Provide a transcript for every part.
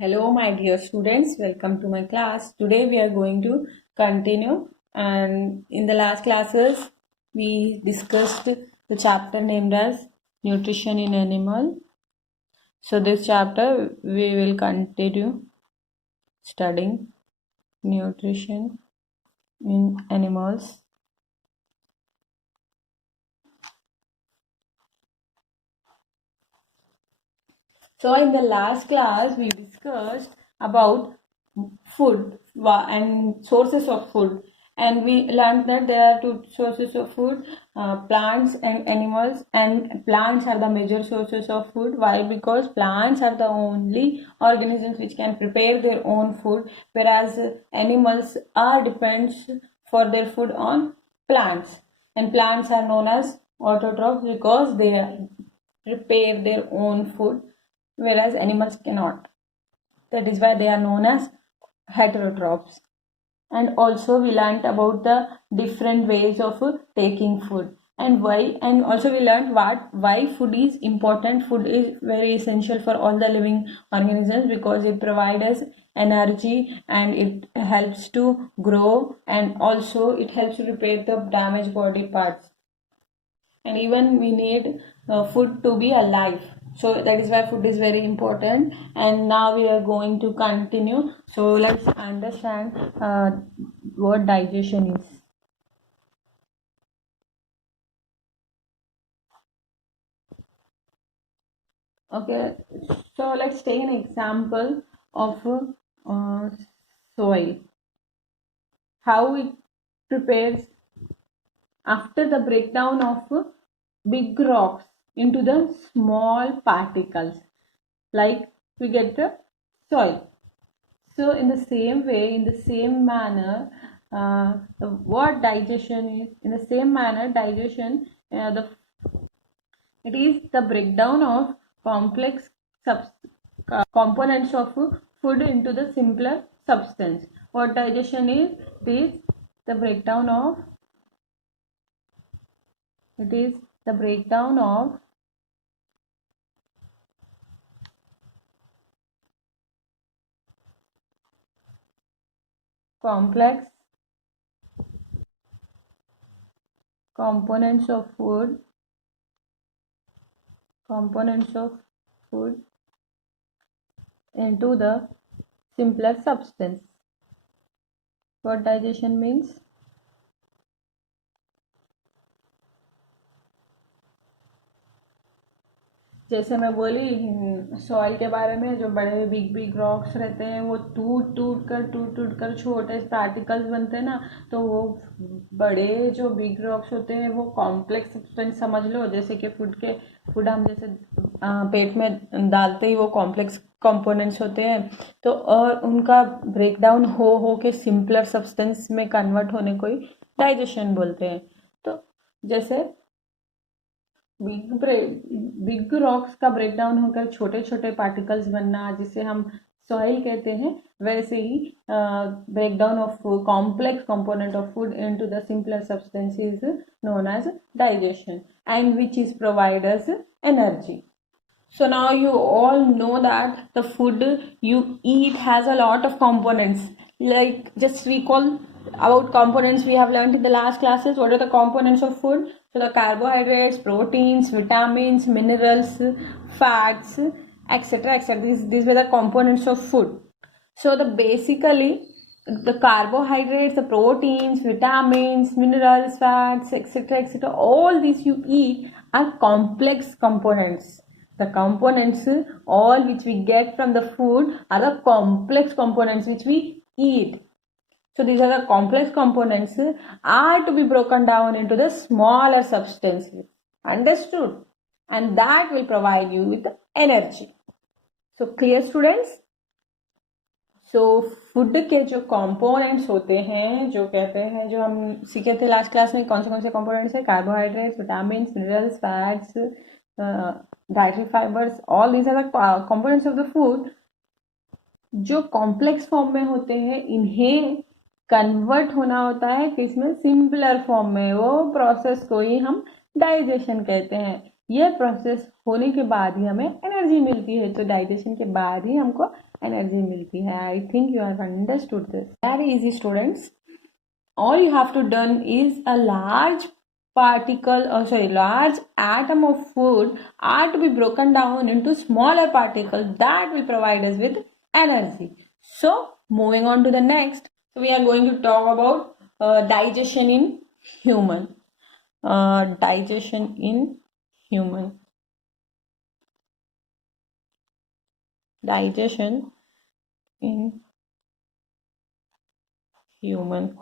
Hello, my dear students. Welcome to my class. Today we are going to continue. And in the last classes, we discussed the chapter named as Nutrition in Animal. So this chapter we will continue studying nutrition in animals. So in the last class, we discussed about food and sources of food, and we learned that there are two sources of food: plants and animals. And plants are the major sources of food. Why? Because plants are the only organisms which can prepare their own food, whereas animals are depends for their food on plants. And plants are known as autotrophs because they prepare their own food, whereas animals cannot. That is why they are known as heterotrophs. And also we learned about the different ways of taking food and why, and also we learned why food is important. Food is very essential for all the living organisms because it provides us energy and it helps to grow, and also it helps to repair the damaged body parts. And even we need food to be alive, so that is why food is very important. And now we are going to continue, so let's understand what digestion is. Okay, so let's take an example of soil, how it prepares after the breakdown of big rocks into the small particles, like we get the soil. So in the same way, in the same manner, what digestion is, in the same manner, digestion, it is the breakdown of complex components of food into the simpler substance. What digestion is? It is the breakdown of, it is the breakdown of complex components of food into the simpler substance. What digestion means? जैसे मैं बोली soil के बारे में, जो बड़े big big rocks रहते हैं वो टूट टूट कर छोटे पार्टिकल्स बनते हैं ना, तो वो बड़े जो बिग रॉक्स होते हैं वो कॉम्प्लेक्स सब्सटेंस समझ लो। जैसे कि फूड हम जैसे पेट में डालते ही वो कॉम्प्लेक्स कंपोनेंट्स होते हैं, तो और उनका ब्रेकडाउन हो के सिंपलर सब्सटेंस में कन्वर्ट होने को ही डाइजेशन बोलते हैं। तो जैसे बिग रॉक्स का ब्रेकडाउन होकर छोटे छोटे पार्टिकल्स बनना, जिसे हम सॉइल कहते हैं, वैसे ही breakdown of complex component of food into the simpler substance is known as digestion, and which is provide us energy. So now you all know that the food you eat has a lot of components. Like, just recall about components we have learned in the last classes. What are the components of food? So the carbohydrates, proteins, vitamins, minerals, fats, etc., etc. These were the components of food. So basically the carbohydrates, the proteins, vitamins, minerals, fats, etc., etc., all these you eat are complex components. The components all which we get from the food are the complex components which we eat. So these are the complex components are to be broken down into the smaller substances. Understood? And that will provide you with energy. So clear, students? So food के जो components होते हैं, जो कहते हैं, जो हम सीखे थे लास्ट क्लास में, कौन से कंपोनेंट्स है? Carbohydrates, vitamin, minerals, fats, dietary fibers, all these are the components of the food. जो कॉम्प्लेक्स फॉर्म में होते हैं, इन्हें कन्वर्ट होना होता है किसमें? सिंपलर फॉर्म में। वो प्रोसेस को ही हम डाइजेशन कहते हैं। यह प्रोसेस होने के बाद ही हमें एनर्जी मिलती है, तो डाइजेशन के बाद ही हमको एनर्जी मिलती है. I think you have understood this. Very easy students. All you have to done is a large large atom of food are to be broken down into smaller particles that will provide us with energy. So moving on to the next, so we are going to talk about digestion in human. Digestion in human. Digestion in human.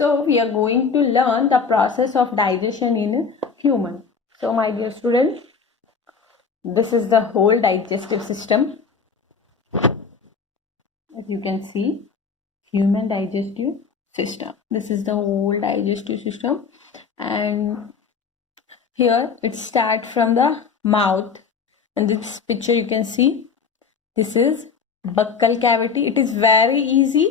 So we are going to learn the process of digestion in human. So my dear students, this is the whole digestive system. As you can see, human digestive system. This is the whole digestive system, and here it starts from the mouth. And this picture you can see, this is buccal cavity. It is very easy,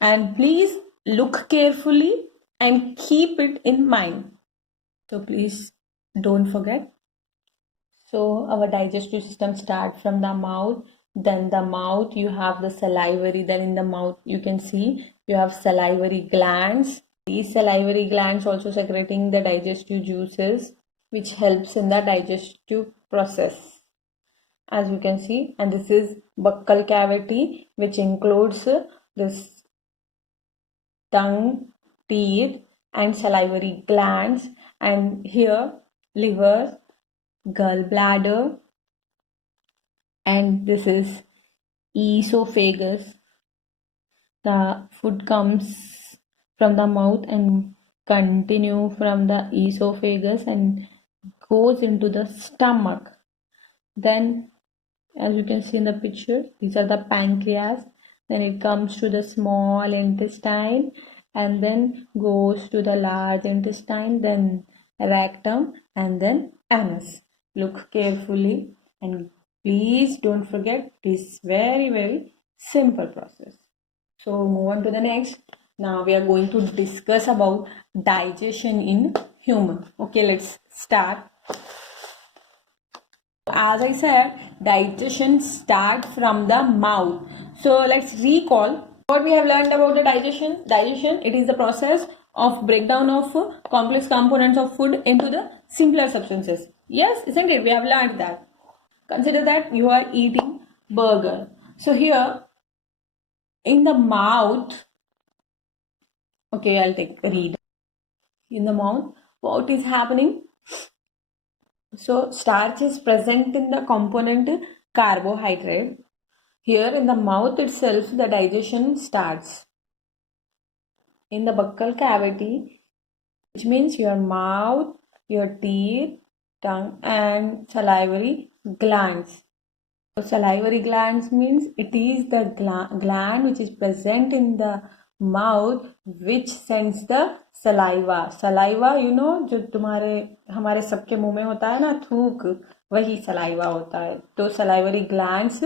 and please look carefully and keep it in mind. So please don't forget. So our digestive system starts from the mouth. Then the mouth, you have the salivary. Then in the mouth, you can see you have salivary glands. These salivary glands also secreting the digestive juices, which helps in the digestive process, as you can see. And this is buccal cavity, which includes this tongue, teeth, and salivary glands. And here liver, gallbladder, and this is esophagus. The food comes from the mouth and continue from the esophagus and goes into the stomach. Then, as you can see in the picture, these are the pancreas. Then it comes to the small intestine and then goes to the large intestine, then rectum, and then anus. Look carefully and please don't forget, this very, very simple process. So move on to the next. Now we are going to discuss about digestion in human. Okay, let's start. As I said, digestion starts from the mouth. So let's recall what we have learned about the digestion. Digestion, it is the process of breakdown of complex components of food into the simpler substances. Yes, isn't it? We have learned that. Consider that you are eating burger. So here in the mouth, okay, I'll read. In the mouth, what is happening? So starch is present in the component carbohydrate. Here in the mouth itself, the digestion starts. In the buccal cavity, which means your mouth, your teeth, tongue, and salivary glands. So salivary glands means it is the gland which is present in the mouth which sends the saliva. Saliva, you know, जो हमारे सबके मुंह में होता है ना, थूक, वही सलाइवा होता है. तो salivary glands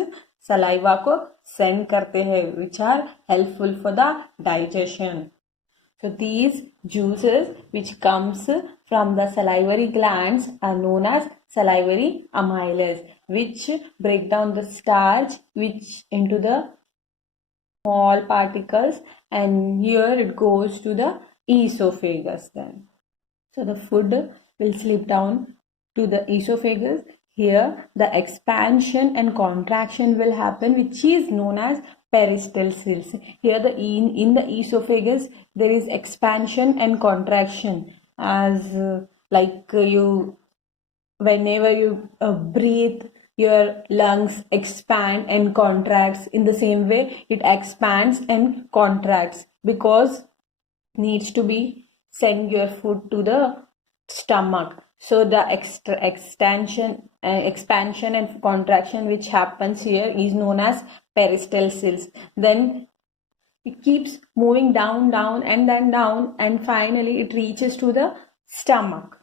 saliva को send करते हैं, which are helpful for the digestion. So these juices which comes from the salivary glands are known as salivary amylase, which break down the starch which into the small particles, and here it goes to the esophagus then. So the food will slip down to the esophagus. Here the expansion and contraction will happen, which is known as peristalsis. Here in the esophagus there is expansion and contraction, as you whenever you breathe, your lungs expand and contracts. In the same way, it expands and contracts because needs to be send your food to the stomach. So the expansion and contraction which happens here is known as peristalsis. Then it keeps moving down and then down, and finally it reaches to the stomach.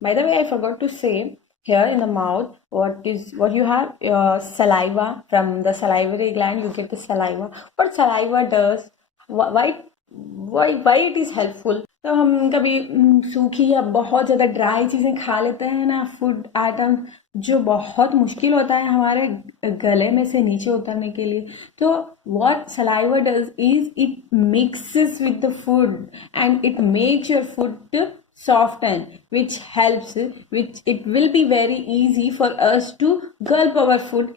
By the way, I forgot to say, here in the mouth, what you have, saliva. From the salivary gland you get the saliva. What saliva does, why it is helpful? तो हम कभी सूखी या बहुत ज़्यादा dry चीज़ें खा लेते हैं ना, फूड आइटम, जो बहुत मुश्किल होता है हमारे गले में से नीचे उतरने के लिए। तो what saliva does is it mixes with the food and it makes your food to soften, which helps, which it will be very easy for us to gulp our food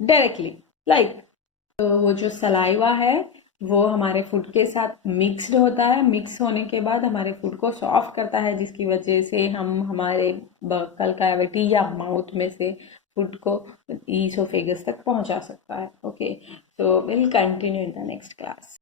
directly, like तो वो जो saliva है वो हमारे food के साथ mixed होता है, मिक्स होने के बाद हमारे फूड को सॉफ्ट करता है, जिसकी वजह से हम हमारे बक्कल कैविटी या माउथ में से फूड को ईसोफेगस तक पहुंचा सकता है। Okay, so will continue in the next class.